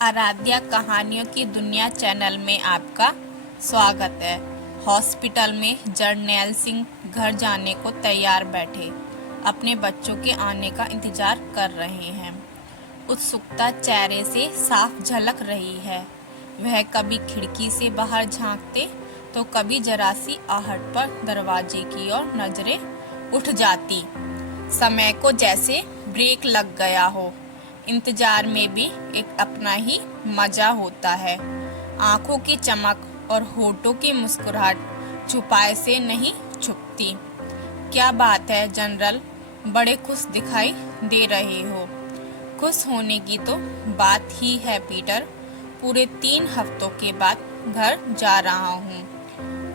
आराध्या कहानियों की दुनिया चैनल में आपका स्वागत है। हॉस्पिटल में जर्नैल सिंह घर जाने को तैयार बैठे अपने बच्चों के आने का इंतजार कर रहे हैं। उत्सुकता चेहरे से साफ झलक रही है। वह कभी खिड़की से बाहर झांकते तो कभी जरा सी आहट पर दरवाजे की ओर नजरें उठ जाती। समय को जैसे ब्रेक लग गया हो। इंतजार में भी एक अपना ही मजा होता है। आंखों की चमक और होठों की मुस्कुराहट छुपाए से नहीं छुपती। क्या बात है जनरल, बड़े खुश दिखाई दे रहे हो। खुश होने की तो बात ही है पीटर। पूरे 3 हफ्तों के बाद घर जा रहा हूँ।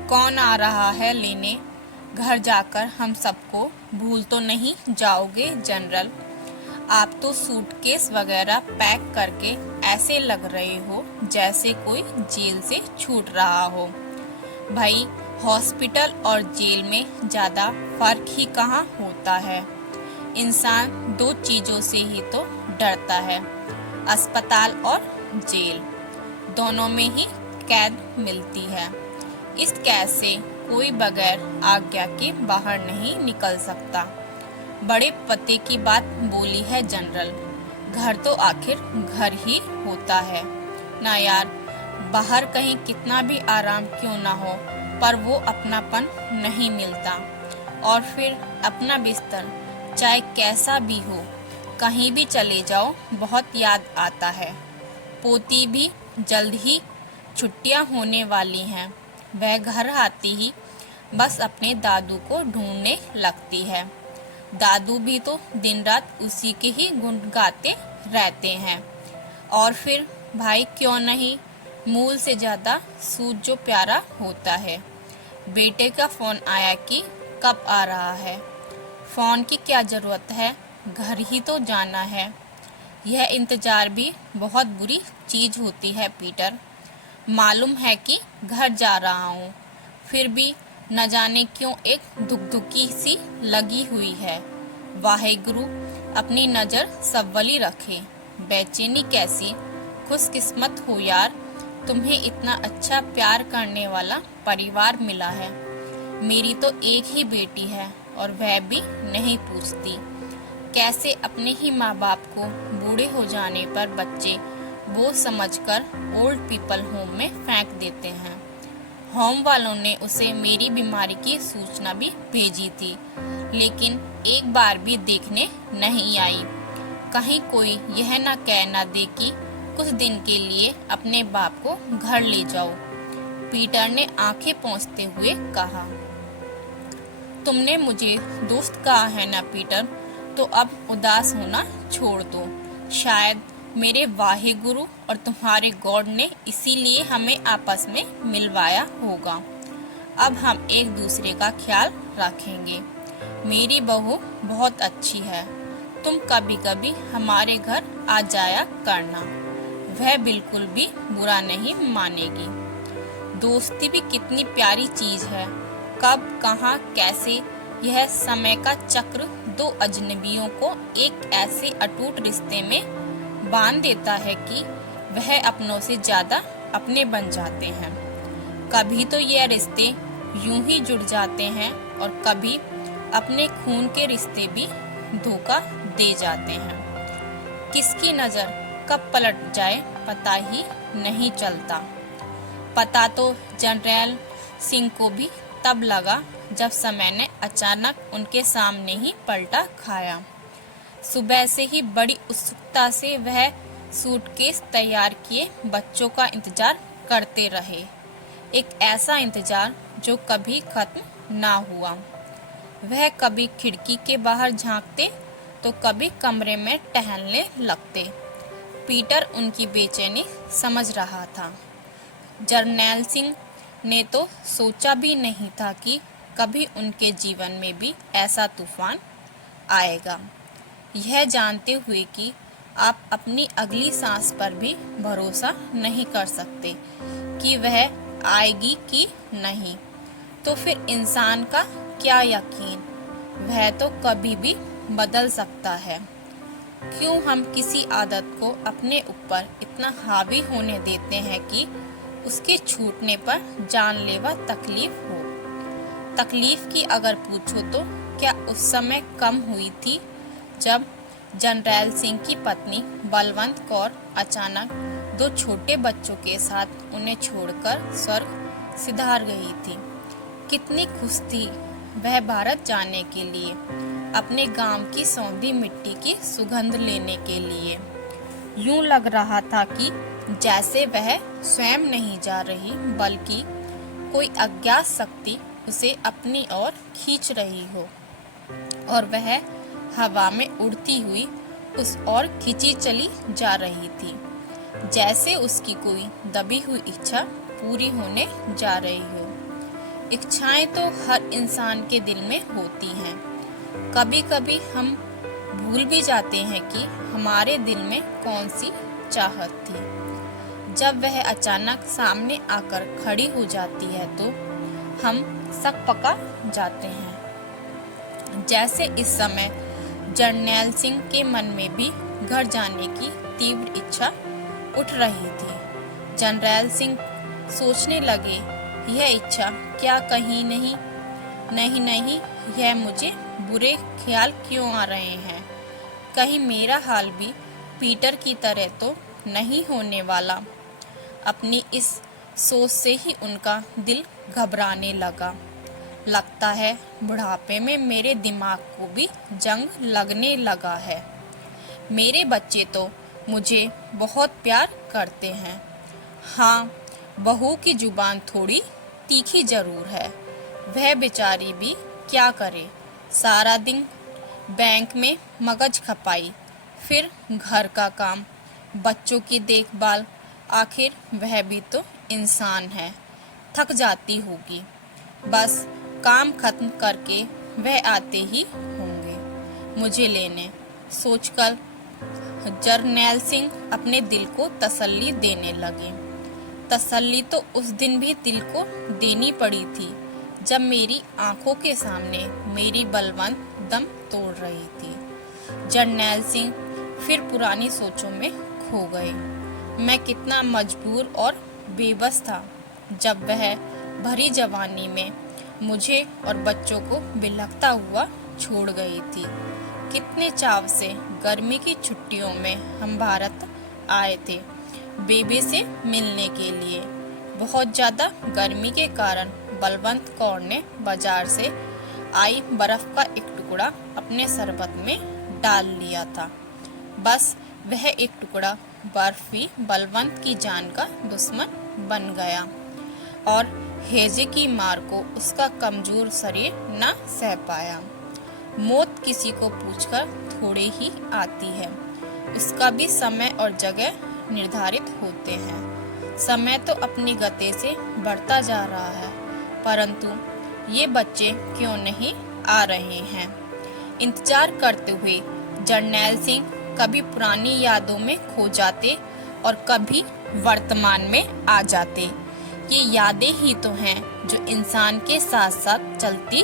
कौन आ रहा है लेने? घर जाकर हम सबको भूल तो नहीं जाओगे जनरल? आप तो सूटकेस वगैरह पैक करके ऐसे लग रहे हो जैसे कोई जेल से छूट रहा हो। भाई, हॉस्पिटल और जेल में ज़्यादा फर्क ही कहाँ होता है। इंसान 2 चीज़ों से ही तो डरता है, अस्पताल और जेल। दोनों में ही कैद मिलती है। इस कैद से कोई बगैर आज्ञा के बाहर नहीं निकल सकता। बड़े पते की बात बोली है जनरल। घर तो आखिर घर ही होता है ना यार। बाहर कहीं कितना भी आराम क्यों ना हो, पर वो अपनापन नहीं मिलता। और फिर अपना बिस्तर, चाहे कैसा भी हो, कहीं भी चले जाओ बहुत याद आता है। पोती भी जल्द ही छुट्टियां होने वाली हैं। वह घर आती ही बस अपने दादू को ढूंढने लगती है। दादू भी तो दिन रात उसी के ही गुण गाते रहते हैं। और फिर भाई क्यों नहीं, मूल से ज्यादा सूद जो प्यारा होता है। बेटे का फोन आया कि कब आ रहा है। फोन की क्या जरूरत है, घर ही तो जाना है। यह इंतजार भी बहुत बुरी चीज होती है पीटर। मालूम है कि घर जा रहा हूँ, फिर भी न जाने क्यों एक धुकधुकी सी लगी हुई है। वाहेगुरु अपनी नज़र सव्वली रखे। बेचैनी कैसी खुशकिस्मत हो यार, तुम्हें इतना अच्छा प्यार करने वाला परिवार मिला है। मेरी तो एक ही बेटी है और वह भी नहीं पूछती। कैसे अपने ही माँ बाप को बूढ़े हो जाने पर बच्चे बोझ समझकर ओल्ड पीपल होम में फेंक देते हैं। होम वालों ने उसे मेरी बीमारी की सूचना भी भेजी थी, लेकिन एक बार भी देखने नहीं आई। कहीं कोई यह न कह न दे कि कुछ दिन के लिए अपने बाप को घर ले जाओ। पीटर ने आंखें पोंछते हुए कहा। तुमने मुझे दोस्त कहा है ना पीटर, तो अब उदास होना छोड़ दो। शायद मेरे वाहेगुरु और तुम्हारे गॉड ने इसीलिए हमें आपस में मिलवाया होगा। अब हम एक दूसरे का ख्याल रखेंगे। मेरी बहू बहुत अच्छी है, तुम कभी कभी हमारे घर आ जाया करना। वह बिल्कुल भी बुरा नहीं मानेगी। दोस्ती भी कितनी प्यारी चीज है। कब, कहाँ, कैसे यह समय का चक्र 2 अजनबियों को एक ऐसे अटूट रिश्ते में बांध देता है कि वह अपनों से ज्यादा अपने बन जाते हैं। कभी तो यह रिश्ते यूं ही जुड़ जाते हैं और कभी अपने खून के रिश्ते भी धोखा दे जाते हैं। किसकी नज़र कब पलट जाए पता ही नहीं चलता। पता तो जर्नैल सिंह को भी तब लगा जब समय ने अचानक उनके सामने ही पलटा खाया। सुबह से ही बड़ी उत्सुकता से वह सूटकेस तैयार किए बच्चों का इंतजार करते रहे। एक ऐसा इंतजार जो कभी खत्म ना हुआ। वह कभी खिड़की के बाहर झांकते तो कभी कमरे में टहलने लगते। पीटर उनकी बेचैनी समझ रहा था। जर्नैल सिंह ने तो सोचा भी नहीं था कि कभी उनके जीवन में भी ऐसा तूफान आएगा। यह जानते हुए कि आप अपनी अगली सांस पर भी भरोसा नहीं कर सकते कि वह आएगी कि नहीं, तो फिर इंसान का क्या यकीन, वह तो कभी भी बदल सकता है। क्यों हम किसी आदत को अपने ऊपर इतना हावी होने देते हैं कि उसके छूटने पर जानलेवा तकलीफ हो। तकलीफ की अगर पूछो तो क्या उस समय कम हुई थी जब जरनैल सिंह की पत्नी बलवंत कौर अचानक 2 छोटे बच्चों के साथ उन्हें छोड़कर स्वर्ग सिधार गई थी। कितनी खुश थी वह भारत जाने के लिए, अपने गांव की सौंधी मिट्टी की सुगंध लेने के लिए। यूं लग रहा था कि जैसे वह स्वयं नहीं जा रही बल्कि कोई अज्ञात शक्ति उसे अपनी ओर खींच रही हो और वह हवा में उड़ती हुई उस ओर खींची चली जा रही थी, जैसे उसकी कोई दबी हुई इच्छा पूरी होने जा रही हो। इच्छाएं तो हर इंसान के दिल में होती हैं। कभी कभी हम भूल भी जाते हैं कि हमारे दिल में कौन सी चाहत थी। जब वह अचानक सामने आकर खड़ी हो जाती है तो हम सकपका जाते हैं। जैसे इस समय जरनैल सिंह के मन में भी घर जाने की तीव्र इच्छा उठ रही थी। जरनैल सिंह सोचने लगे, यह इच्छा क्या कहीं नहीं, यह मुझे बुरे ख्याल क्यों आ रहे हैं। कहीं मेरा हाल भी पीटर की तरह तो नहीं होने वाला। अपनी इस सोच से ही उनका दिल घबराने लगा। लगता है बुढ़ापे में मेरे दिमाग को भी जंग लगने लगा है। मेरे बच्चे तो मुझे बहुत प्यार करते हैं। हाँ, बहू की जुबान थोड़ी तीखी जरूर है। वह बेचारी भी क्या करे, सारा दिन बैंक में मगज खपाई, फिर घर का काम, बच्चों की देखभाल। आखिर वह भी तो इंसान है, थक जाती होगी। बस काम खत्म करके वह आते ही होंगे मुझे लेने, सोचकर जरनैल सिंह अपने दिल को तसल्ली देने लगे। तसल्ली तो उस दिन भी दिल को देनी पड़ी थी जब मेरी आंखों के सामने मेरी बलवंत दम तोड़ रही थी। जरनैल सिंह फिर पुरानी सोचों में खो गए। मैं कितना मजबूर और बेबस था जब वह भरी जवानी में मुझे और बच्चों को बिलखता हुआ छोड़ गई थी। कितने चाव से गर्मी की छुट्टियों में हम भारत आए थे बेबे से मिलने के लिए। बहुत ज़्यादा गर्मी के कारण बलवंत कौर ने बाजार से आई बर्फ का एक टुकड़ा अपने शरबत में डाल लिया था। बस वह एक टुकड़ा बर्फ ही बलवंत की जान का दुश्मन बन गया और हेजे की मार को उसका कमजोर शरीर न सह पाया। मौत किसी को पूछकर थोड़े ही आती है, उसका भी समय और जगह निर्धारित होते हैं। समय तो अपनी गति से बढ़ता जा रहा है, परंतु ये बच्चे क्यों नहीं आ रहे हैं। इंतजार करते हुए जरनैल सिंह कभी पुरानी यादों में खो जाते और कभी वर्तमान में आ जाते। ये यादें ही तो हैं जो इंसान के साथ साथ चलती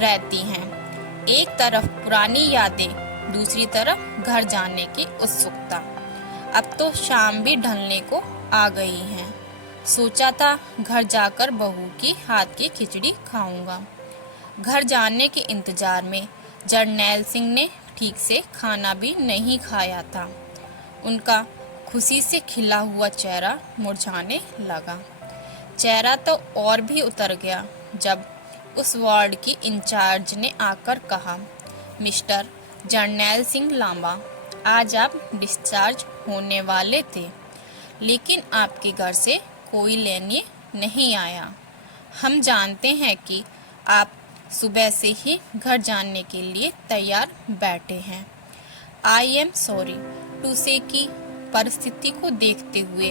रहती हैं। एक तरफ पुरानी यादें, दूसरी तरफ घर जाने की उत्सुकता। अब तो शाम भी ढलने को आ गई है। सोचा था घर जाकर बहू की हाथ की खिचड़ी खाऊंगा। घर जाने के इंतजार में जरनैल सिंह ने ठीक से खाना भी नहीं खाया था। उनका खुशी से खिला हुआ चेहरा मुरझाने लगा। चेहरा तो और भी उतर गया जब उस वार्ड की इंचार्ज ने आकर कहा, मिस्टर जरनैल सिंह लांबा, आज आप डिस्चार्ज होने वाले थे, लेकिन आपके घर से कोई लेने नहीं आया। हम जानते हैं कि आप सुबह से ही घर जाने के लिए तैयार बैठे हैं। आई एम सॉरी टू से कि परिस्थिति को देखते हुए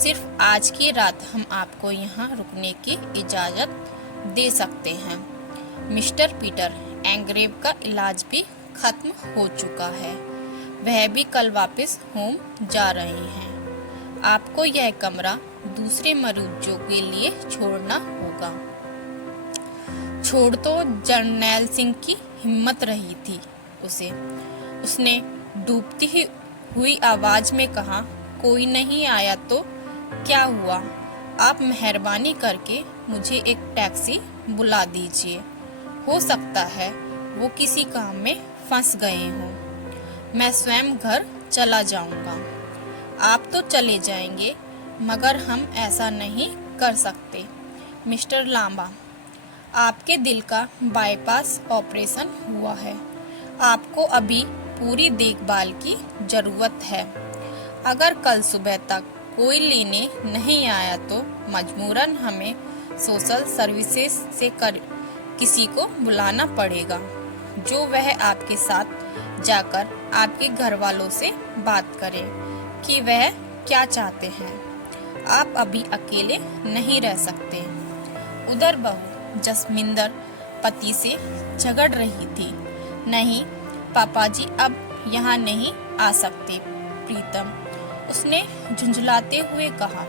सिर्फ आज की रात हम आपको यहाँ रुकने की इजाज़त दे सकते हैं। मिस्टर पीटर एंग्रेव का इलाज भी खत्म हो चुका है, वह भी कल वापस होम जा रहे हैं। आपको यह कमरा दूसरे मरीजों के लिए छोड़ना होगा। छोड़ तो जरनैल सिंह की हिम्मत रही थी उसने डूबती हुई आवाज में कहा, कोई नहीं आया तो क्या हुआ? आप मेहरबानी करके मुझे एक टैक्सी बुला दीजिए। हो सकता है वो किसी काम में फंस गए हों। मैं स्वयं घर चला जाऊंगा। आप तो चले जाएंगे, मगर हम ऐसा नहीं कर सकते मिस्टर लांबा। आपके दिल का बाईपास ऑपरेशन हुआ है। आपको अभी पूरी देखभाल की जरूरत है। अगर कल सुबह तक कोई लेने नहीं आया तो मजबूरन हमें सोशल सर्विसेज से किसी को बुलाना पड़ेगा, जो वह आपके साथ जाकर आपके घर वालों से बात करे कि वह क्या चाहते हैं। आप अभी अकेले नहीं रह सकते। उधर बहू जसमिंदर पति से झगड़ रही थी। नहीं पापा जी, अब यहाँ नहीं आ सकते प्रीतम, उसने झुंझलाते हुए कहा।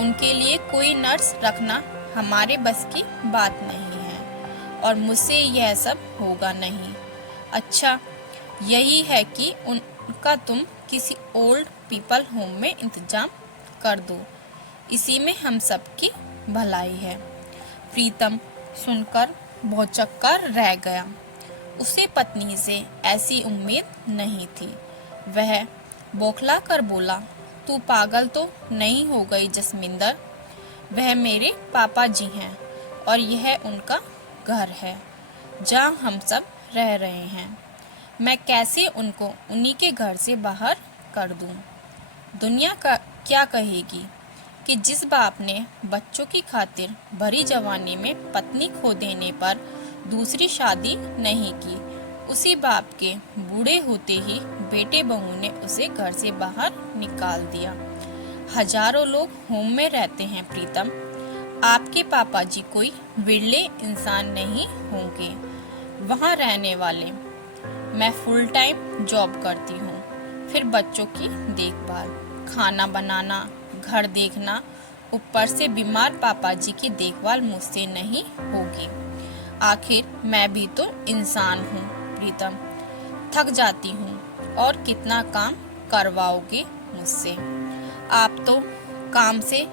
उनके लिए कोई नर्स रखना हमारे बस की बात नहीं है और मुझसे यह सब होगा नहीं। अच्छा, यही है कि उनका तुम किसी ओल्ड पीपल होम में इंतजाम कर दो। इसी में हम सब की भलाई है। प्रीतम सुनकर भौचक्का रह गया। उसे पत्नी से ऐसी उम्मीद नहीं थी। वह बौखला कर बोला, तू पागल तो नहीं हो गई जसमिंदर? वह मेरे पापा जी हैं और यह उनका घर है जहाँ हम सब रह रहे हैं। मैं कैसे उनको उन्हीं के घर से बाहर कर दूं? दुनिया का क्या कहेगी कि जिस बाप ने बच्चों की खातिर भरी जवानी में पत्नी खो देने पर दूसरी शादी नहीं की, उसी बाप के बूढ़े होते ही बेटे बहू ने उसे घर से बाहर निकाल दिया। हजारों लोग होम में रहते हैं प्रीतम। आपके पापा जी कोई विरले इंसान नहीं होंगे वहाँ रहने वाले। मैं फुल टाइम जॉब करती हूँ, फिर बच्चों की देखभाल, खाना बनाना, घर देखना, ऊपर से बीमार पापा जी की देखभाल मुझसे नहीं होगी। आखिर मैं भी तो इंसान हूँ प्रीतम। थक जाती हूँ और कितना काम करवाओगे मुझसे? आप तो काम से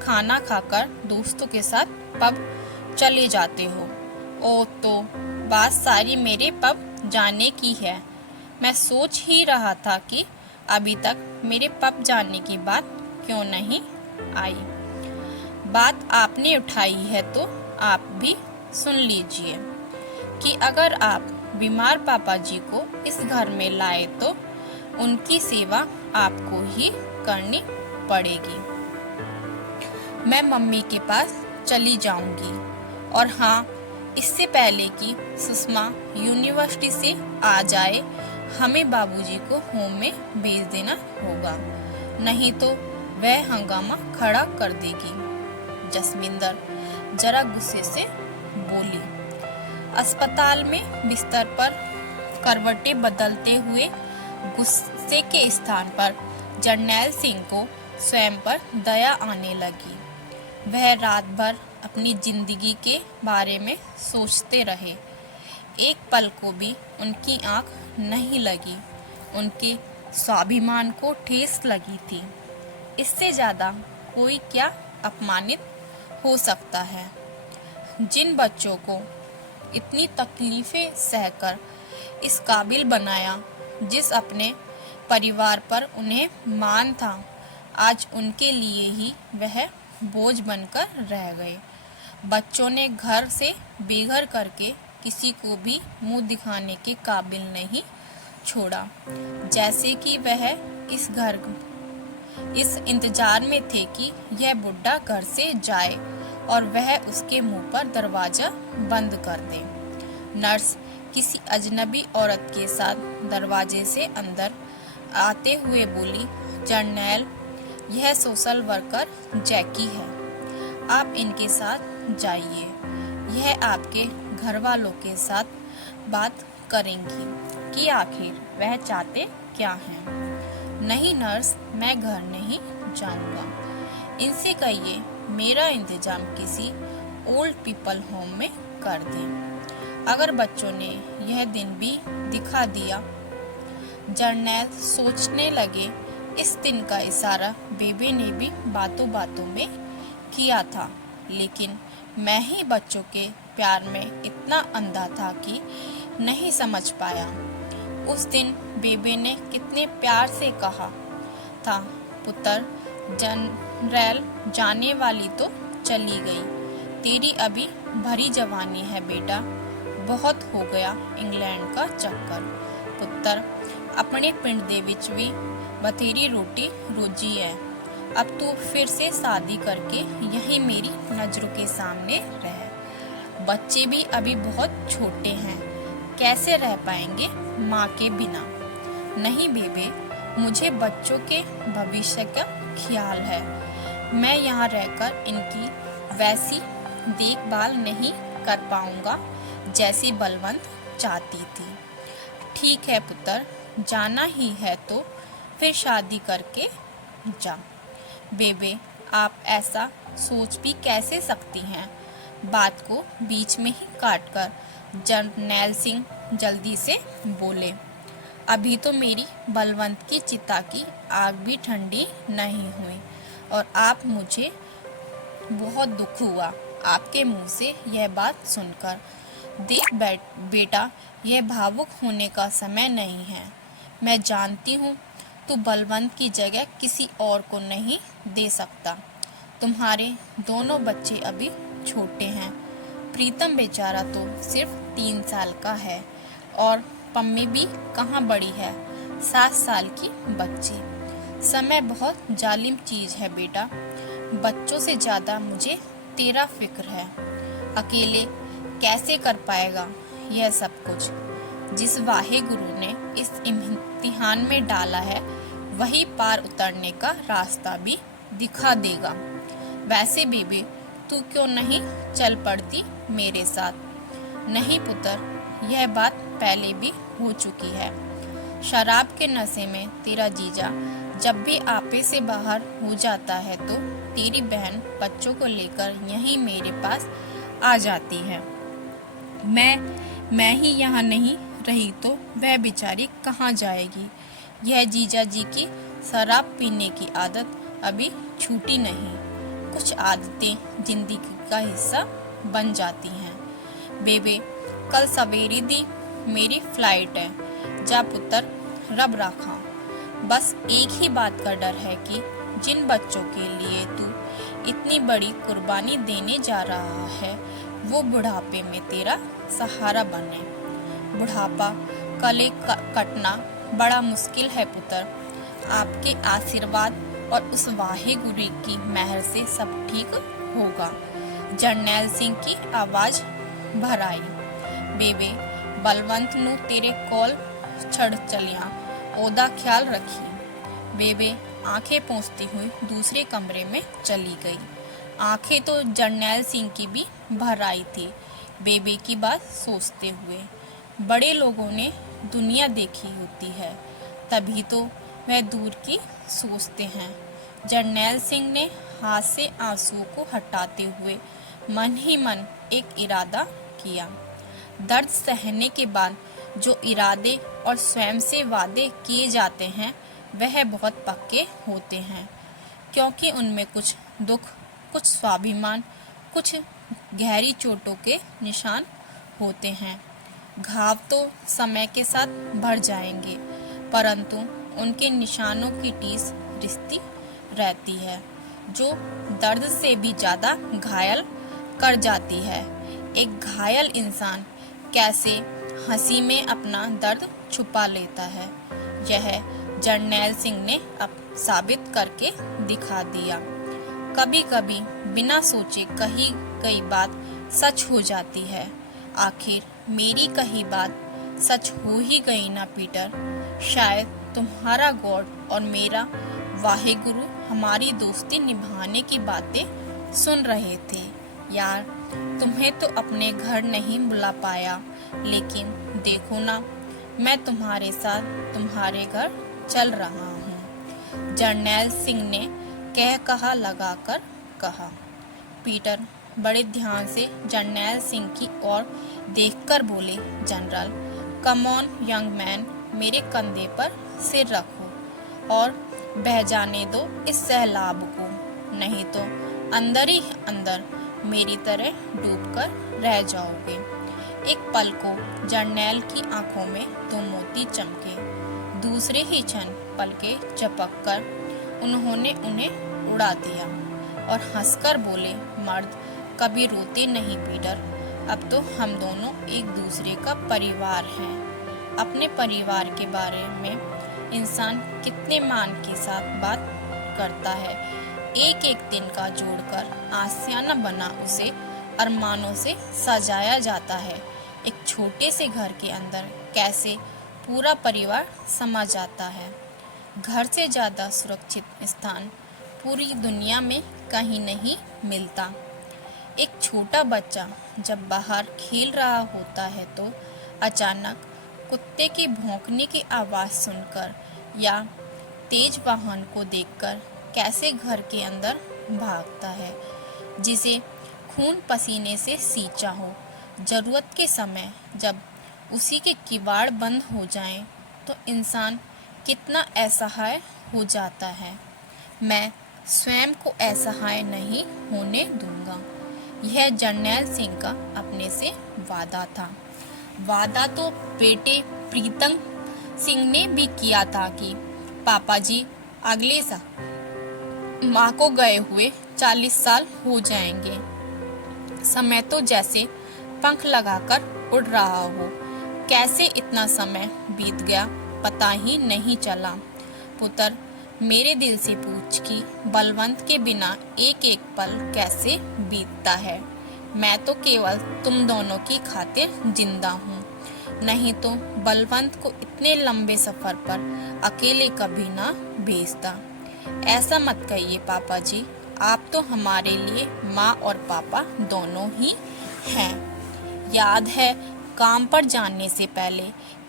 खाना खाकर दोस्तों के साथ पब चले जाते हो। ओ, तो बात सारी मेरे पब जाने की है। मैं सोच ही रहा था कि अभी तक मेरे पब जाने की बात क्यों नहीं आई। बात आपने उठाई है तो आप भी सुन लीजिए कि अगर आप बीमार पापा जी को इस घर में लाए तो उनकी सेवा आपको ही करनी पड़ेगी। मैं मम्मी के पास चली जाऊंगी और हाँ, इससे पहले कि सुषमा यूनिवर्सिटी से आ जाए, हमें बाबूजी को होम में भेज देना होगा, नहीं तो वह हंगामा खड़ा कर देगी। जसमिंदर जरा गुस्से से बोली। अस्पताल में बिस्तर पर करवटें बदलते हुए गुस्से के स्थान पर जरनैल सिंह को स्वयं पर दया आने लगी। वह रात भर अपनी जिंदगी के बारे में सोचते रहे। एक पल को भी उनकी आंख नहीं लगी। उनके स्वाभिमान को ठेस लगी थी। इससे ज्यादा कोई क्या अपमानित हो सकता है? जिन बच्चों को इतनी तकलीफें सहकर इस काबिल बनाया, जिस अपने परिवार पर उन्हें मान था, आज उनके लिए ही वह बोझ बनकर रह गए। बच्चों ने घर से बेघर करके किसी को भी मुंह दिखाने के काबिल नहीं छोड़ा। जैसे कि वह इस इंतजार में थे कि यह बुढ़ा घर से जाए और वह उसके मुंह पर दरवाजा बंद कर दे। नर्स किसी अजनबी औरत के साथ दरवाजे से अंदर आते हुए बोली, जर्नैल, यह सोशल वर्कर जैकी है, आप इनके साथ जाइए। यह आपके घर वालों के साथ बात करेंगी कि आखिर वह चाहते क्या हैं। नहीं नर्स, मैं घर नहीं जाऊंगा। इनसे कहिए मेरा इंतजाम किसी ओल्ड पीपल होम में कर दें। अगर बच्चों ने यह दिन भी दिखा दिया जर्नैल सोचने लगे, इस दिन का इशारा बेबे ने भी बातों बातों में किया था, लेकिन मैं ही बच्चों के प्यार में इतना अंधा था कि नहीं समझ पाया। उस दिन बेबे ने कितने प्यार से कहा था, पुत्र, जनरल जाने वाली तो चली गई, तेरी अभी भरी जवानी है बेटा, बहुत हो गया इंग्लैंड का चक्कर। पुत्र, अपने पिंड दे विच भी बथेरी रोटी रोजी है, अब तू फिर से शादी करके यही मेरी नजरों के सामने रह। बच्चे भी अभी बहुत छोटे हैं, कैसे रह पाएंगे माँ के बिना। नहीं बेबे, मुझे बच्चों के भविष्य का ख्याल है, मैं यहाँ रहकर इनकी वैसी देखभाल नहीं कर पाऊंगा जैसी बलवंत चाहती थी। ठीक है पुत्र, जाना ही है तो फिर शादी करके जा। बेबे, आप ऐसा सोच भी कैसे सकती हैं? बात को बीच में ही काटकर जर्नैल सिंह जल्दी से बोले, अभी तो मेरी बलवंत की चिता की आग भी ठंडी नहीं हुई और आप मुझे बहुत दुख हुआ आपके मुंह से यह बात सुनकर। देख बेटा, यह भावुक होने का समय नहीं है। मैं जानती हूँ तू बलवंत की जगह किसी और को नहीं दे सकता। तुम्हारे दोनों बच्चे अभी छोटे हैं। प्रीतम बेचारा तो सिर्फ 3 साल का है और पम्मी भी कहाँ बड़ी है, 7 साल की बच्ची। समय बहुत जालिम चीज है बेटा, बच्चों से ज्यादा मुझे तेरा फिक्र है। अकेले कैसे कर पाएगा यह सब कुछ? जिस वाहे गुरु ने इस इम्तिहान में डाला है वही पार उतरने का रास्ता भी दिखा देगा। वैसे बेबे, तू क्यों नहीं चल पड़ती मेरे साथ? नहीं पुत्र, यह बात पहले भी हो चुकी है। शराब के नशे में तेरा जीजा जब भी आपे से बाहर हो जाता है तो तेरी बहन बच्चों को लेकर यहीं मेरे पास आ जाती है। मैं ही यहाँ नहीं रही तो वह बेचारी कहाँ जाएगी? यह जीजा जी की शराब पीने की आदत अभी छूटी नहीं। कुछ आदतें जिंदगी का हिस्सा बन जाती हैं। बेबे, कल सवेरे दी मेरी फ्लाइट है, जा पुत्र, रब रखा। बस एक ही बात का डर है कि जिन बच्चों के लिए तू इतनी बड़ी कुर्बानी देने जा रहा है वो बुढ़ापे में तेरा सहारा बने। बुढ़ापा कले कटना बड़ा मुश्किल है पुत्र, आपके आशीर्वाद और उस वाहे गुरु की मेहर से सब ठीक होगा। जर्नैल सिंह की आवाज भर आई। बेबे, बलवंत नु तेरे कॉल छड़ चलिया, ओदा ख्याल रखी। बेबे आंखें पोंछती हुई दूसरे कमरे में चली गई। आंखें तो जर्नैल सिंह की भी भर आई थी बेबे की बात सोचते हुए। बड़े लोगों ने दुनिया देखी होती है, तभी तो वह दूर की सोचते हैं। जर्नैल सिंह ने हाथ से आंसुओं को हटाते हुए मन ही मन एक इरादा किया। दर्द सहने के बाद जो इरादे और स्वयं से वादे किए जाते हैं वह बहुत पक्के होते हैं, क्योंकि उनमें कुछ दुख, कुछ स्वाभिमान, कुछ गहरी चोटों के निशान होते हैं। घाव तो समय के साथ भर जाएंगे, परंतु उनके निशानों की टीस रिश्ती रहती है, जो दर्द से भी ज्यादा घायल कर जाती है। एक घायल इंसान कैसे हंसी में अपना दर्द छुपा लेता है, यह जर्नैल सिंह ने अब साबित करके दिखा दिया। कभी कभी बिना सोचे कही गई बात सच हो जाती है। आखिर मेरी कही बात सच हो ही गई ना पीटर। शायद तुम्हारा गॉड और मेरा वाहेगुरु हमारी दोस्ती निभाने की बातें सुन रहे थे। यार, तुम्हें तो अपने घर नहीं बुला पाया, लेकिन देखो ना, मैं तुम्हारे साथ तुम्हारे घर चल रहा हूँ। जर्नैल सिंह ने कहा लगाकर कहा। पीटर बड़े ध्यान से जर्नैल सिंह की ओर देखकर बोले, general, come on young man, मेरे कंधे पर सिर रखो और बह जाने दो इस सैलाब को, नहीं तो अंदर ही अंदर मेरी तरह डूबकर रह जाओगे। एक पल को जर्नैल की आंखों में दो मोती चमके। दूसरे ही क्षण पलके झपककर उन्होंने उन्हें उड़ा दिया और हंसकर बोले, मर्द कभी रोते नहीं पीटर, अब तो हम दोनों एक दूसरे का परिवार हैं। अपने परिवार के बारे में इंसान कितने मान के साथ बात करता है। एक एक दिन का जोड़कर आशियाना बना उसे अरमानों से सजाया जाता है। एक छोटे से घर के अंदर कैसे पूरा परिवार समा जाता है। घर से ज़्यादा सुरक्षित स्थान पूरी दुनिया में कहीं नहीं मिलता। एक छोटा बच्चा जब बाहर खेल रहा होता है तो अचानक कुत्ते के भौंकने की आवाज़ सुनकर या तेज वाहन को देखकर कैसे घर के अंदर भागता है, जिसे खून पसीने से सींचा हो। ज़रूरत के समय जब उसी के किवाड़ बंद हो जाएं, तो इंसान कितना असहाय हो जाता है। मैं स्वयं को असहाय नहीं होने दूंगा। यह जर्नैल सिंह का अपने से वादा था। वादा तो बेटे प्रीतम सिंह ने भी किया था कि पापा जी अगले साल माँ को गए हुए 40 साल हो जाएंगे। समय तो जैसे पंख लगाकर उड़ रहा हो। कैसे इतना समय बीत गया पता ही नहीं चला। पुत्र मेरे दिल से पूछ कि बलवंत के बिना एक एक पल कैसे बीतता है। मैं तो केवल तुम दोनों की खातिर जिंदा हूँ, नहीं तो बलवंत को इतने लंबे सफर पर अकेले कभी ना भेजता। ऐसा मत कहिए पापा जी, आप तो हमारे लिए माँ और पापा दोनों ही हैं। याद है काम पर जाने से पहले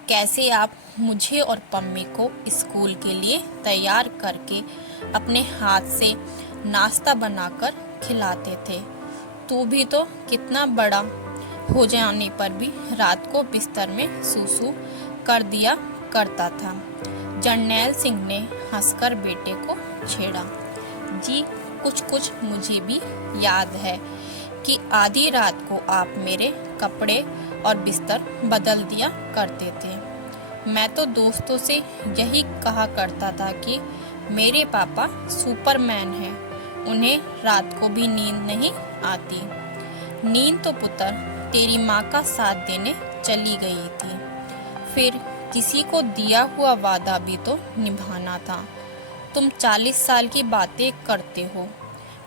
कैसे आप मुझे और पम्मी को स्कूल के लिए तैयार करके अपने हाथ से नाश्ता बनाकर खिलाते थे। तू भी तो कितना बड़ा हो जाने पर भी रात को बिस्तर में सूसू कर दिया करता था। जर्नैल सिंह ने हंसकर बेटे को छेड़ा। जी कुछ कुछ मुझे भी याद है कि आधी रात को आप मेरे कपड़े और बिस्तर बदल दिया करते थे। मैं तो दोस्तों से यही कहा करता था कि मेरे पापा सुपरमैन हैं, उन्हें रात को भी नींद नहीं आती। नींद तो पुत्र तेरी माँ का साथ देने चली गई थी। फिर किसी को दिया हुआ वादा भी तो निभाना था। तुम 40 साल की बातें करते हो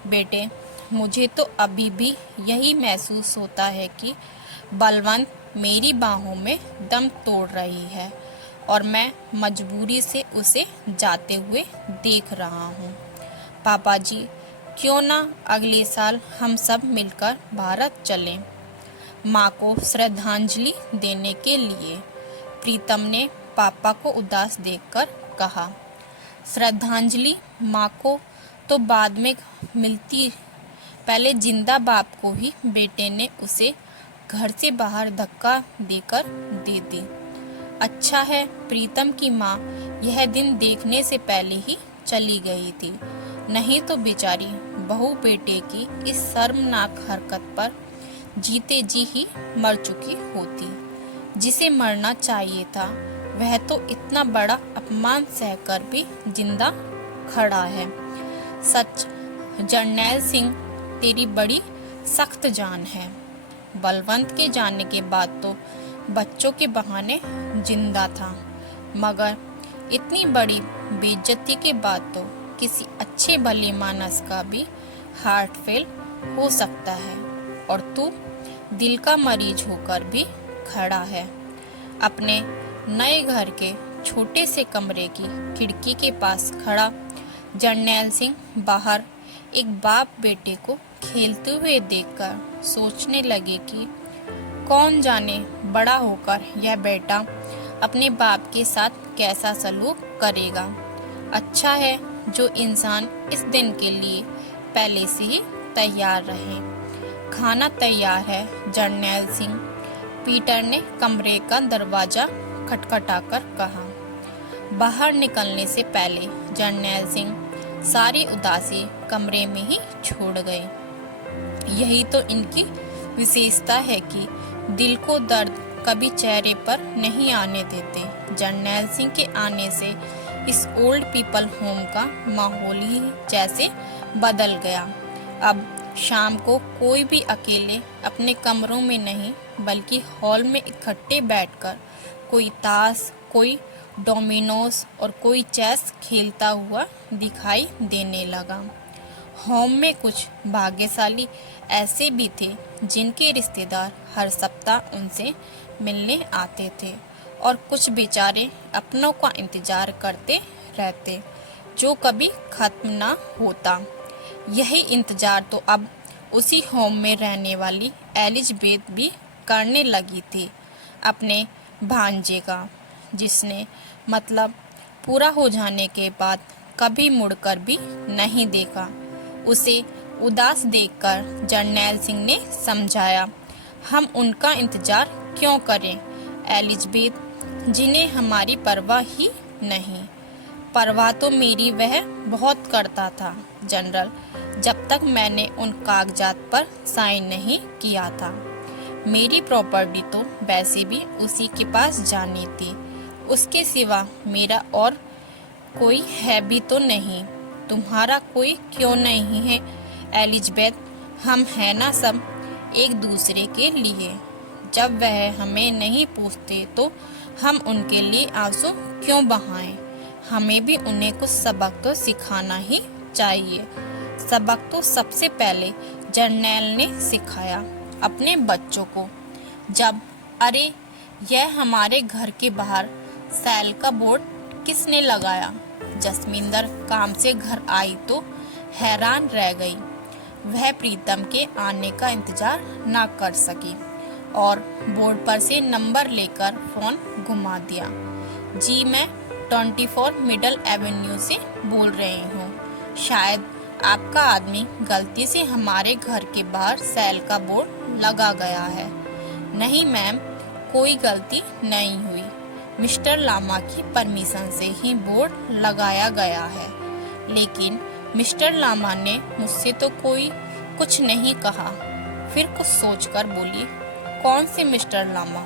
बेटे, मुझे तो अभी भी यही महसूस होता है कि बलवंत मेरी बाहों में दम तोड़ रही है और मैं मजबूरी से उसे जाते हुए देख रहा हूँ। पापा जी क्यों ना अगले साल हम सब मिलकर भारत चलें, माँ को श्रद्धांजलि देने के लिए। प्रीतम ने पापा को उदास देखकर कहा। श्रद्धांजलि माँ को तो बाद में मिलती, पहले जिंदा बाप को ही बेटे ने उसे घर से बाहर धक्का देकर दे दी। अच्छा है प्रीतम की माँ यह दिन देखने से पहले ही चली गई थी, नहीं तो बेचारी बहू बेटे की इस शर्मनाक हरकत पर जीते जी ही मर चुकी होती। जिसे मरना चाहिए था वह तो इतना बड़ा अपमान सहकर भी जिंदा खड़ा है। सच जर्नैल सिंह तेरी बड़ी सख्त जान है। बलवंत के जाने के बाद तो बच्चों के बहाने जिंदा था, मगर इतनी बड़ी बेइज्जती के बाद तो किसी अच्छे भले मानस का भी हार्ट फेल हो सकता है, और तू दिल का मरीज होकर भी खड़ा है। अपने नए घर के छोटे से कमरे की खिड़की के पास खड़ा जर्नैल सिंह बाहर एक बाप बेटे को खेलते हुए देखकर सोचने लगे कि कौन जाने बड़ा होकर यह बेटा अपने बाप के साथ कैसा सलूक करेगा। अच्छा है जो इंसान इस दिन के लिए पहले से ही तैयार रहे। खाना तैयार है जर्नैल सिंह, पीटर ने कमरे का दरवाजा खटखटाकर कहा। बाहर निकलने से पहले जर्नैल सिंह सारी उदासी कमरे में ही छोड़ गए। यही तो इनकी विशेषता है कि दिल को दर्द कभी चेहरे पर नहीं आने देते। जर्नैल सिंह के आने से इस ओल्ड पीपल होम का माहौल ही जैसे बदल गया। अब शाम को कोई भी अकेले अपने कमरों में नहीं बल्कि हॉल में इकट्ठे बैठकर कोई ताश, कोई डोमिनोज और कोई चेस खेलता हुआ दिखाई देने लगा। होम में कुछ भाग्यशाली ऐसे भी थे जिनके रिश्तेदार हर सप्ताह उनसे मिलने आते थे और कुछ बेचारे अपनों का इंतजार करते रहते जो कभी खत्म ना होता। यही इंतजार तो अब उसी होम में रहने वाली एलिज़ाबेथ भी करने लगी थी अपने भांजे का, जिसने मतलब पूरा हो जाने के बाद कभी मुड़कर भी नहीं देखा। उसे उदास देखकर जर्नैल सिंह ने समझाया, हम उनका इंतजार क्यों करें एलिज़ाबेथ, जिन्हें हमारी परवाह ही नहीं। परवाह तो मेरी वह बहुत करता था जनरल, जब तक मैंने उन कागजात पर साइन नहीं किया था। मेरी प्रॉपर्टी तो वैसे भी उसी के पास जानी थी, उसके सिवा मेरा और कोई है भी तो नहीं। तुम्हारा कोई क्यों नहीं है एलिज़ाबेथ, हम हैं ना सब एक दूसरे के लिए। जब वह हमें नहीं पूछते तो हम उनके लिए आंसू क्यों बहाएं। हमें भी उन्हें कुछ सबक तो सिखाना ही चाहिए। सबक तो सबसे पहले जर्नैल ने सिखाया अपने बच्चों को। जब अरे यह हमारे घर के बाहर सेल का बोर्ड किसने लगाया। जसमिंदर काम से घर आई तो हैरान रह गई। वह प्रीतम के आने का इंतजार ना कर सकी और बोर्ड पर से नंबर लेकर फोन घुमा दिया। जी मैं 24 मिडल एवेन्यू से बोल रही हूँ। शायद आपका आदमी गलती से हमारे घर के बाहर सेल का बोर्ड लगा गया है। नहीं मैम, कोई गलती नहीं हुई। मिस्टर लामा की परमिशन से ही बोर्ड लगाया गया है। लेकिन मिस्टर लामा ने मुझसे तो कोई कुछ नहीं कहा। फिर कुछ सोचकर बोली, कौन से मिस्टर लामा?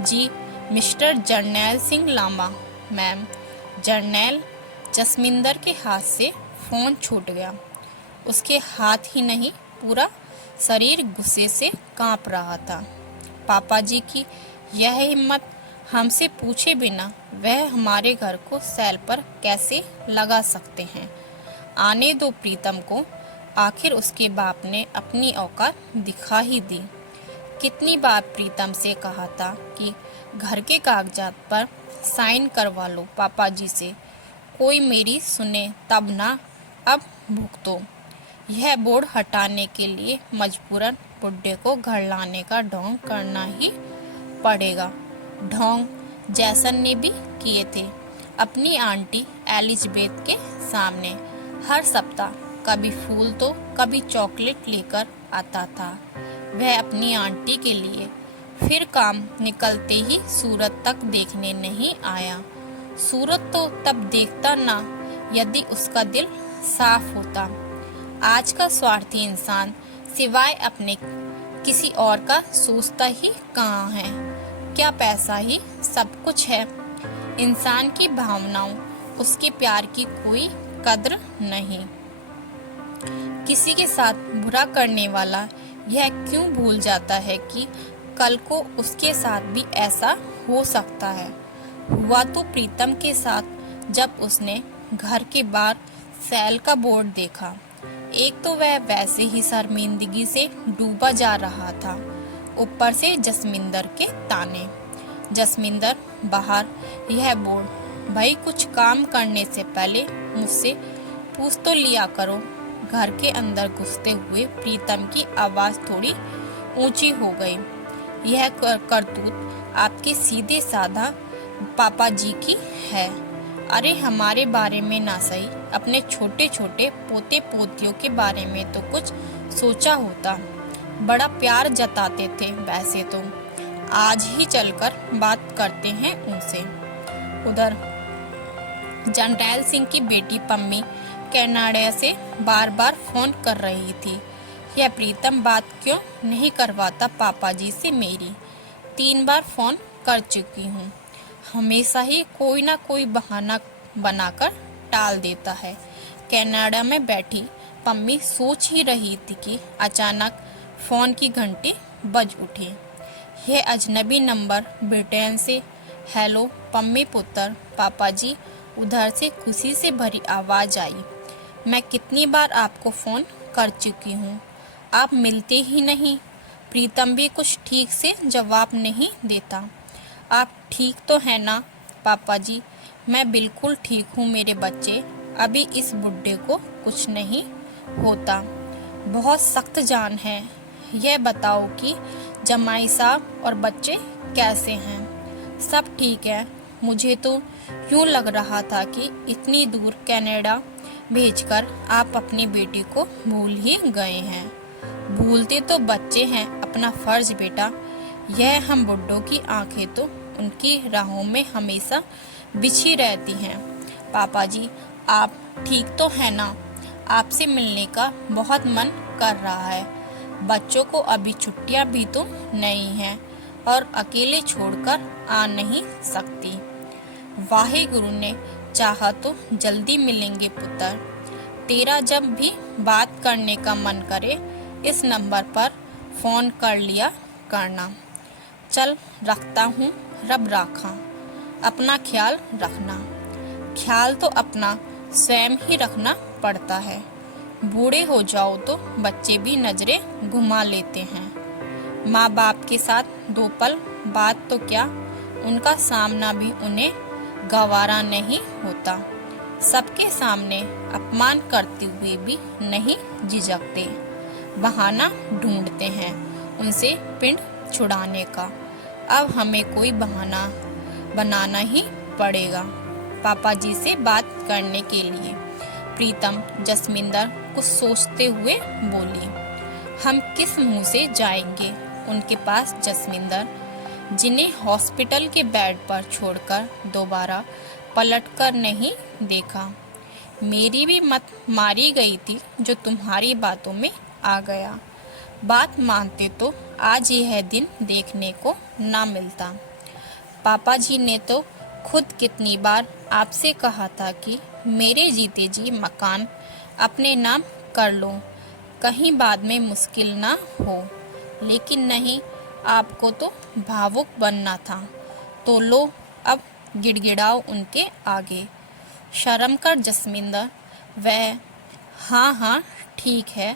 जी मिस्टर जर्नैल सिंह लामा मैम। जर्नैल जसमिंदर के हाथ से फोन छूट गया। उसके हाथ ही नहीं पूरा शरीर गुस्से से कांप रहा था। पापा जी की यह हिम्मत, हमसे पूछे बिना वह हमारे घर को सेल पर कैसे लगा सकते हैं। आने दो प्रीतम को, आखिर उसके बाप ने अपनी औकात दिखा ही दी। कितनी बार प्रीतम से कहा था कि घर के कागजात पर साइन करवा लो पापा जी से, कोई मेरी सुने तब ना। अब भुगतो। यह बोर्ड हटाने के लिए मजबूरन बुड्ढे को घर लाने का ढोंग करना ही पड़ेगा। ढोंग जैसन ने भी किए थे अपनी आंटी एलिज़ाबेथ के सामने। हर सप्ताह कभी फूल तो कभी चॉकलेट लेकर आता था वह अपनी आंटी के लिए। फिर काम निकलते ही सूरत तक देखने नहीं आया। सूरत तो तब देखता ना यदि उसका दिल साफ होता। आज का स्वार्थी इंसान सिवाय अपने किसी और का सोचता ही कहाँ है। क्या पैसा ही सब कुछ है? इंसान की भावनाओं, उसके प्यार की कोई कद्र नहीं। किसी के साथ बुरा करने वाला यह क्यों भूल जाता है कि कल को उसके साथ भी ऐसा हो सकता है। हुआ तो प्रीतम के साथ जब उसने घर के बाहर सेल का बोर्ड देखा। एक तो वह वैसे ही शर्मिंदगी से डूबा जा रहा था, ऊपर से जसमिंदर के ताने। जसमिंदर बाहर यह बोर्ड, भाई कुछ काम करने से पहले मुझसे पूछ तो लिया करो। घर के अंदर घुसते हुए प्रीतम की आवाज थोड़ी ऊंची हो गई। यह करतूत आपके सीधे साधा पापा जी की है। अरे हमारे बारे में ना सही, अपने छोटे छोटे पोते पोतियों के बारे में तो कुछ सोचा होता। बड़ा प्यार जताते थे वैसे तो। आज ही चलकर बात करते हैं उनसे। उधर जरनैल सिंह की बेटी पम्मी कनाडा से बार बार फोन कर रही थी। यह प्रीतम बात क्यों नहीं करवाता पापा जी से मेरी? 3 बार फोन कर चुकी हूँ, हमेशा ही कोई ना कोई बहाना बनाकर टाल देता है। कनाडा में बैठी पम्मी सोच ही रही थी कि अचानक फोन की घंटी बज उठी। यह अजनबी नंबर ब्रिटेन से। हेलो पम्मी पुत्र, पापा जी, उधर से खुशी से भरी आवाज आई। मैं कितनी बार आपको फोन कर चुकी हूँ, आप मिलते ही नहीं। प्रीतम भी कुछ ठीक से जवाब नहीं देता। आप ठीक तो है ना पापा जी? मैं बिल्कुल ठीक हूँ मेरे बच्चे, अभी इस बुड्ढे को कुछ नहीं होता। बहुत सख्त जान है। यह बताओ कि जमाई साहब और बच्चे कैसे हैं? सब ठीक है। मुझे तो यूँ लग रहा था कि इतनी दूर कनाडा भेजकर आप अपनी बेटी को भूल ही गए हैं। भूलते तो बच्चे हैं अपना फर्ज बेटा। यह हम बुड्ढों की आंखें तो उनकी राहों में हमेशा बिछी रहती हैं। पापा जी, आप ठीक तो है ना? आपसे मिलने का बहुत मन कर रहा है। बच्चों को अभी छुट्टियां भी तो नहीं हैं और अकेले छोड़कर आ नहीं सकती। वाहे गुरु ने चाहा तो जल्दी मिलेंगे पुत्र। तेरा जब भी बात करने का मन करे इस नंबर पर फोन कर लिया करना। चल रखता हूँ, रब राखा। अपना ख्याल रखना। ख्याल तो अपना स्वयं ही रखना पड़ता है। बूढ़े हो जाओ तो बच्चे भी नजरें घुमा लेते हैं। माँ बाप के साथ 2 पल बात तो क्या, उनका सामना भी उन्हें गवारा नहीं होता। सबके सामने अपमान करते हुए भी नहीं झिझकते, बहाना ढूंढते हैं उनसे पिंड छुड़ाने का। अब हमें कोई बहाना बनाना ही पड़ेगा पापा जी से बात करने के लिए। प्रीतम जसमिंदर कुछ सोचते हुए बोली। हम किस मुंह से जाएंगे उनके पास जसमिंदर, जिन्हें हॉस्पिटल के बेड पर छोड़कर दोबारा पलटकर नहीं देखा। मेरी भी मत मारी गई थी जो तुम्हारी बातों में आ गया। बात मानते तो आज यह दिन देखने को ना मिलता। पापा जी ने तो खुद कितनी बार आपसे कहा था कि मेरे जीते जी मकान अपने नाम कर लो, कहीं बाद में मुश्किल ना हो। लेकिन नहीं, आपको तो भावुक बनना था। तो लो अब गिड़गिड़ाओ उनके आगे। शर्म कर जसमिंदर। वह हाँ हाँ ठीक है,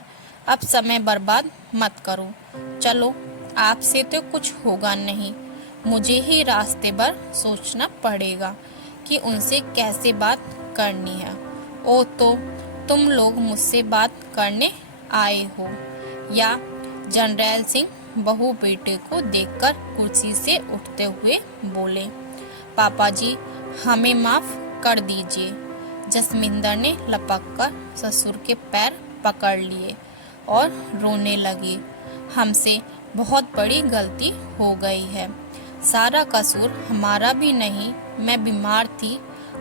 अब समय बर्बाद मत करो। चलो, आपसे तो कुछ होगा नहीं। मुझे ही रास्ते भर सोचना पड़ेगा कि उनसे कैसे बात करनी है। ओ तो तुम लोग मुझसे बात करने आए हो? या जरनैल सिंह बहू बेटे को देखकर कुर्सी से उठते हुए बोले। पापा जी, हमें माफ कर दीजिए। जसमिंदर ने लपककर ससुर के पैर पकड़ लिए और रोने लगी। हमसे बहुत बड़ी गलती हो गई है। सारा कसूर हमारा भी नहीं। मैं बीमार थी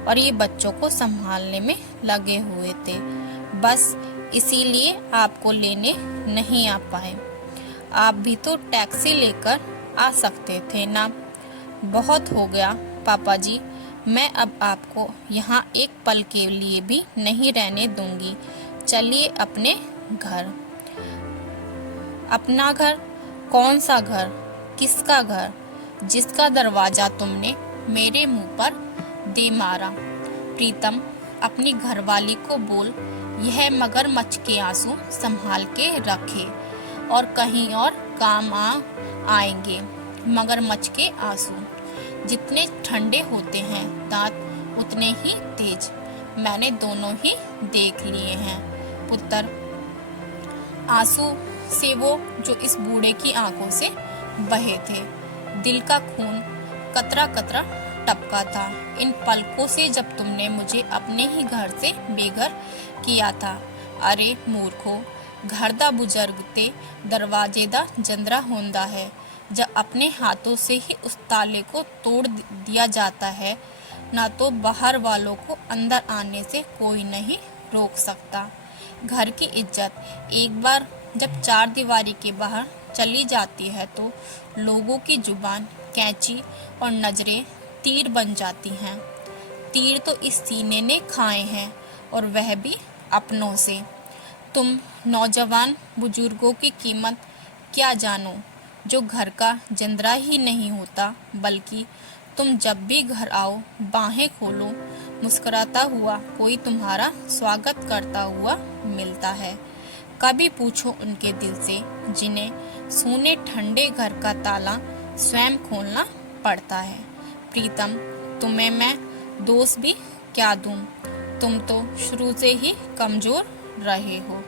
और ये बच्चों को संभालने में लगे हुए थे, बस इसीलिए आपको लेने नहीं आ पाए। आप भी तो टैक्सी लेकर आ सकते थे ना। बहुत हो गया पापा जी, मैं अब आपको यहाँ एक पल के लिए भी नहीं रहने दूंगी। चलिए अपने घर। अपना घर? कौन सा घर? किसका घर जिसका दरवाजा तुमने मेरे मुंह पर दे मारा? प्रीतम अपनी घरवाली को बोल यह मगरमच्छ के आंसू संभाल के रखे और कहीं और काम आएंगे। मगरमच्छ के आंसू जितने ठंडे होते हैं दांत उतने ही तेज। मैंने दोनों ही देख लिए हैं पुत्र। आंसू से वो जो इस बूढ़े की आंखों से बहे थे। दिल का खून कतरा कतरा टपका था इन पलकों से जब तुमने मुझे अपने ही घर से बेघर किया था। अरे मूर्खो, घर दा बुजुर्ग ते दरवाजे दा जंदरा होंदा है। जब अपने हाथों से ही उस ताले को तोड़ दिया जाता है ना तो बाहर वालों को अंदर आने से कोई नहीं रोक सकता। घर की इज्जत एक बार जब चार दीवारी के बाहर चली जाती है तो लोगों की जुबान कैंची और नजरें तीर बन जाती हैं। तीर तो इस सीने ने खाए हैं और वह भी अपनों से। तुम नौजवान बुजुर्गों की कीमत क्या जानो, जो घर का जिंदरा ही नहीं होता, बल्कि तुम जब भी घर आओ बाहें खोलो, मुस्कुराता हुआ कोई तुम्हारा स्वागत करता हुआ मिलता है। कभी पूछो उनके दिल से, जिन्हें सूने ठंडे घर का ताला स्वयं खोलना पड़ता है। प्रीतम, तुम्हें मैं दोस्त भी क्या दूं? तुम तो शुरू से ही कमजोर रहे हो।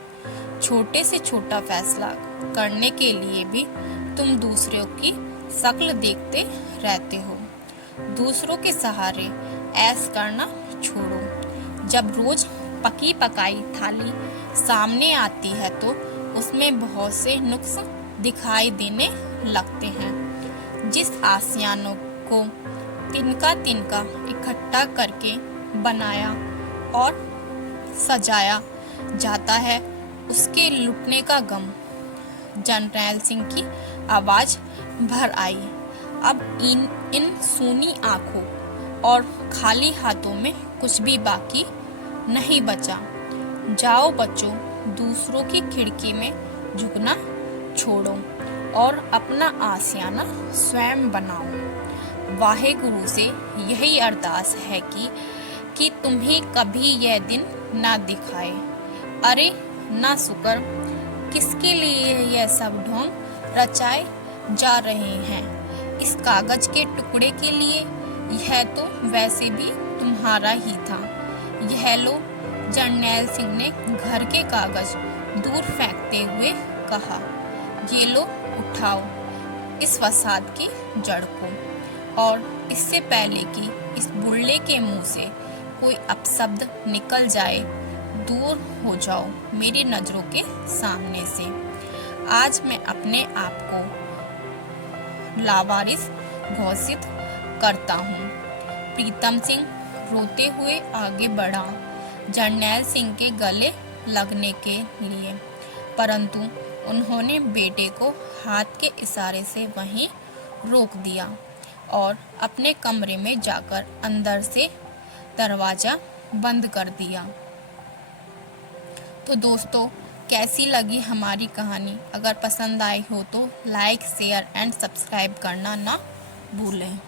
छोटे से छोटा फैसला करने के लिए भी तुम दूसरों की शक्ल देखते रहते हो। दूसरों के सहारे ऐश करना छोड़ो। जब रोज पकी पकाई थाली सामने आती है तो उसमें बहुत से नुक्स दिखाई देने लगते हैं। जिस आसियानों को तिनका तिनका इकट्ठा करके बनाया और सजाया जाता है, उसके लुटने का गम। जर्नैल सिंह की आवाज भर आई। अब इन सूनी आंखों और खाली हाथों में कुछ भी बाकी नहीं बचा। जाओ बच्चों, दूसरों की खिड़की में झुकना छोड़ो और अपना आशियाना स्वयं बनाओ। वाहेगुरु से यही अरदास है कि तुम्हें कभी यह दिन ना दिखाए। अरे ना शुक्र, किसके लिए यह सब ढोंग रचाए जा रहे हैं? इस कागज के टुकड़े के लिए। यह तो वैसे भी तुम्हारा ही था। यह लो, जर्नैल सिंह ने घर के कागज दूर फेंकते हुए कहा। ये लो, उठाओ इस फसाद की जड़ को, और इससे पहले कि इस बुल्ले के मुंह से कोई अपशब्द निकल जाए, दूर हो जाओ मेरी नजरों के सामने से। आज मैं अपने आप को लावारिस घोषित करता हूँ। प्रीतम सिंह रोते हुए आगे बढ़ा जर्नैल सिंह के गले लगने के लिए, परंतु उन्होंने बेटे को हाथ के इशारे से वहीं रोक दिया और अपने कमरे में जाकर अंदर से दरवाजा बंद कर दिया। तो दोस्तों, कैसी लगी हमारी कहानी? अगर पसंद आई हो तो लाइक, शेयर एंड सब्सक्राइब करना ना भूलें।